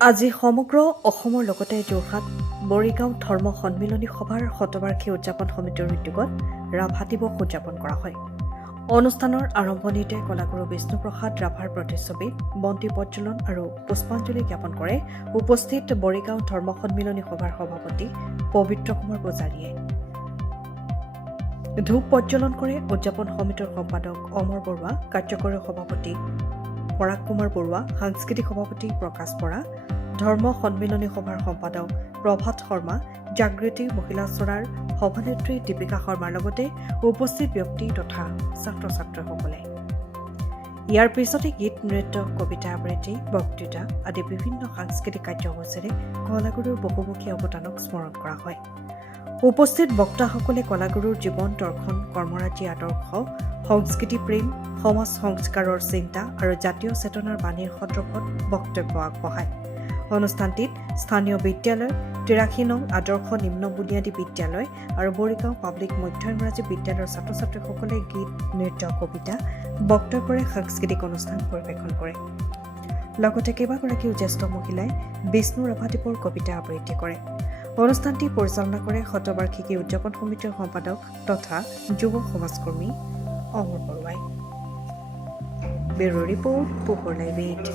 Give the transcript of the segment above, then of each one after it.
আজি সমগ্ৰ অসমৰ লগতে যোৰহাট মৰিগাঁও ধৰ্ম সন্মিলনী সভাৰ শতবাৰ্ষিকী উদযাপন সমিতিৰ উদ্যোগত ৰাভা দিৱস উদযাপন কৰা হয়। অনুষ্ঠানৰ আৰম্ভণিতে কলাগুৰু বিষ্ণুপ্ৰসাদ ৰাভাৰ প্ৰতিচ্ছবিত বন্তি প্ৰজ্বলন আৰু পুষ্পাঞ্জলি জ্ঞাপন কৰে উপস্থিত মৰিগাঁও ধৰ্ম সন্মিলনী সভাৰ সভাপতি পবিত্ৰ কুমাৰ পূজাৰীয়ে। ধূপ প্ৰজ্বলন কৰে উদযাপন সমিতিৰ সম্পাদক অমৰ বৰুৱা, কাৰ্যকৰী সভাপতি পৰাগ কুমাৰ বৰুৱা, সাংস্কৃতিক সভাপতি প্ৰকাশ বৰা, ধৰ্ম সন্মিলনী সভাৰ সম্পাদক প্ৰভাত শৰ্মা, জাগৃতি মহিলা চৰাৰ সভানেত্ৰী দীপিকা শৰ্মাৰ লগতে উপস্থিত ব্যক্তি তথা ছাত্ৰ ছাত্ৰীসকলে। ইয়াৰ পিছতে গীত, নৃত্য, কবিতা আবৃত্তি, বক্তৃতা আদি বিভিন্ন সাংস্কৃতিক কাৰ্যসূচীৰে কলাগুৰুৰ বহুমুখী অৱদানক স্মৰণ কৰা হয়। উপস্থিত বক্তাসকলে কলাগুৰুৰ জীৱন দৰ্শন, কৰ্মৰাজি আদৰ্শ, সংস্কৃতি প্ৰেম, সমাজ সংস্কাৰৰ চিন্তা আৰু জাতীয় চেতনাৰ বাণীৰ সন্দৰ্ভত বক্তব্য আগবঢ়ায়। অনুষ্ঠানটিত স্থানীয় বিদ্যালয়, ৮৩ নং আদৰ্শ নিম্ন বুনিয়াদী বিদ্যালয় আৰু মৰিগাঁও পাব্লিক মধ্য ইংৰাজী বিদ্যালয়ৰ ছাত্ৰ ছাত্ৰীসকলে গীত, নৃত্য, কবিতা, বক্তব্যৰে সাংস্কৃতিক অনুষ্ঠান পৰিৱেশন কৰে। লগতে কেইবাগৰাকীও জ্যেষ্ঠ মহিলাই বিষ্ণু ৰাভাদেৱৰ কবিতা আবৃত্তি কৰে। অনুষ্ঠানটি পৰিচালনা কৰে শতবাৰ্ষিকী উদযাপন সমিতিৰ সম্পাদক তথা যুৱ সমাজকৰ্মী অমৰ বৰুৱাই। ব্যুৰো ৰিপৰ্ট, পোহৰ লাইভ 8।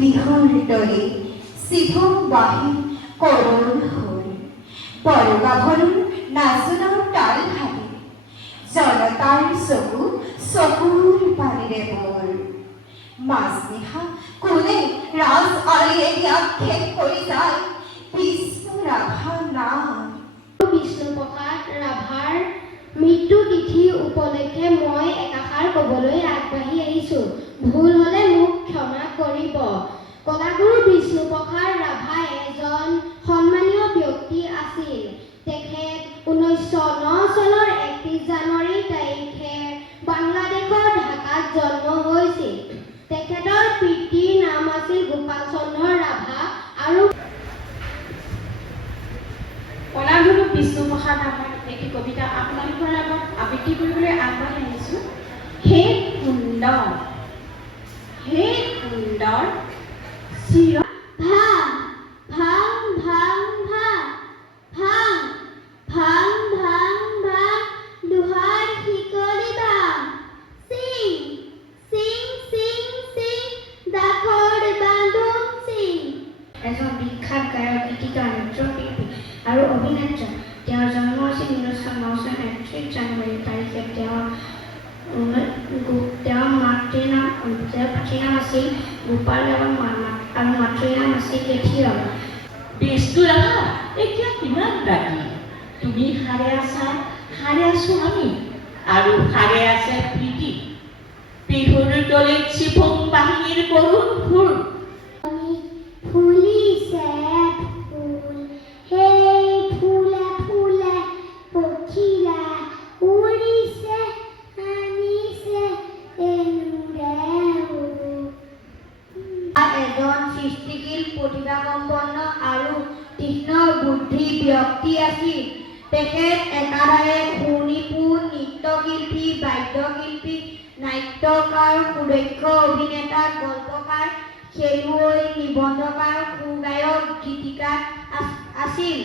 বিহৰদৰে চিধা বাঁহী কৰোণ হ'ল পৰগাভৰুৰ নাচনৰ তাল ভাবে জনতাৰ চকুৰ পানীৰে বৰ মাজনিশা কোনে ৰাজ আলিয়ে আক্ষেপ কৰি যায় বিষ্ণু ৰাভাৰ নাম। বিষ্ণুপ্ৰসাদ ৰাভাৰ মৃত্যু তিথি উপলক্ষে মই একাষাৰ ক'বলৈ আগবাঢ়ি আহিছোঁ। ভুল হ'লে মোক ক্ষমা কৰিব। কলাগুৰু বিষ্ণুপ্ৰসাদ ৰাভা এজন সন্মানীয় ব্যক্তি আছিল। তেখেত 1909 চনৰ 31 জানুৱাৰী তাৰিখে আছিল গোপাল চন্দ্ৰ ৰাভা আৰু কলাগুৰু বিষ্ণুপ্ৰসাদ ৰাভাৰ এটি কবিতা আপোনালোকৰ আগত আবৃত্তি কৰিবলৈ আগবাঢ়ি আহিছোঁ। হে সুন্দৰ চিৰ ভাং ভাং ভাং ভাং ভাং ভাং ভাং ভাং দুহাৰ শিকলি বাং চিং চিং চিং চিং দাখৰ বান্ধোন চিং। এজন বিখ্যাত গায়ক, গীতিকাৰ, নৃত্যশিল্পী আৰু অভিনেতা। তেওঁৰ জন্ম হৈছিল 1909 চনৰ 31 জানুৱাৰী তাৰিখে। তেওঁৰ পিতৃৰ নাম আছিল গোপাল ৰাভা আৰু মাতৃৰ নাম আছিল কেথি ৰাভা। বিষ্ণু ৰাভা এতিয়া কিমান বাকী? তুমি সাৰে আছা, সাৰে আছো আমি, আৰু সাৰে আছে প্ৰীতি। বিহুৰ তলিত চিফুং বাহিনীৰ কৰুণ সুৰ। ফুলিছে ফুল, সেই ফুলে ফুলে পখিলা উৰিছে আনিছে এজন সৃষ্টিশীল, প্ৰতিভাসম্পন্ন আৰু তীক্ষ্ণ বুদ্ধি ব্যক্তি আছিল। তেখেত একাধাৰে সুনিপুণ নৃত্যশিল্পী, বাদ্যশিল্পী, নাট্যকাৰ, সুদক্ষ অভিনেতা, গল্পকাৰ, খেলুৱৈ, নিবন্ধকাৰ, সুগায়ক, গীতিকাৰ আছিল।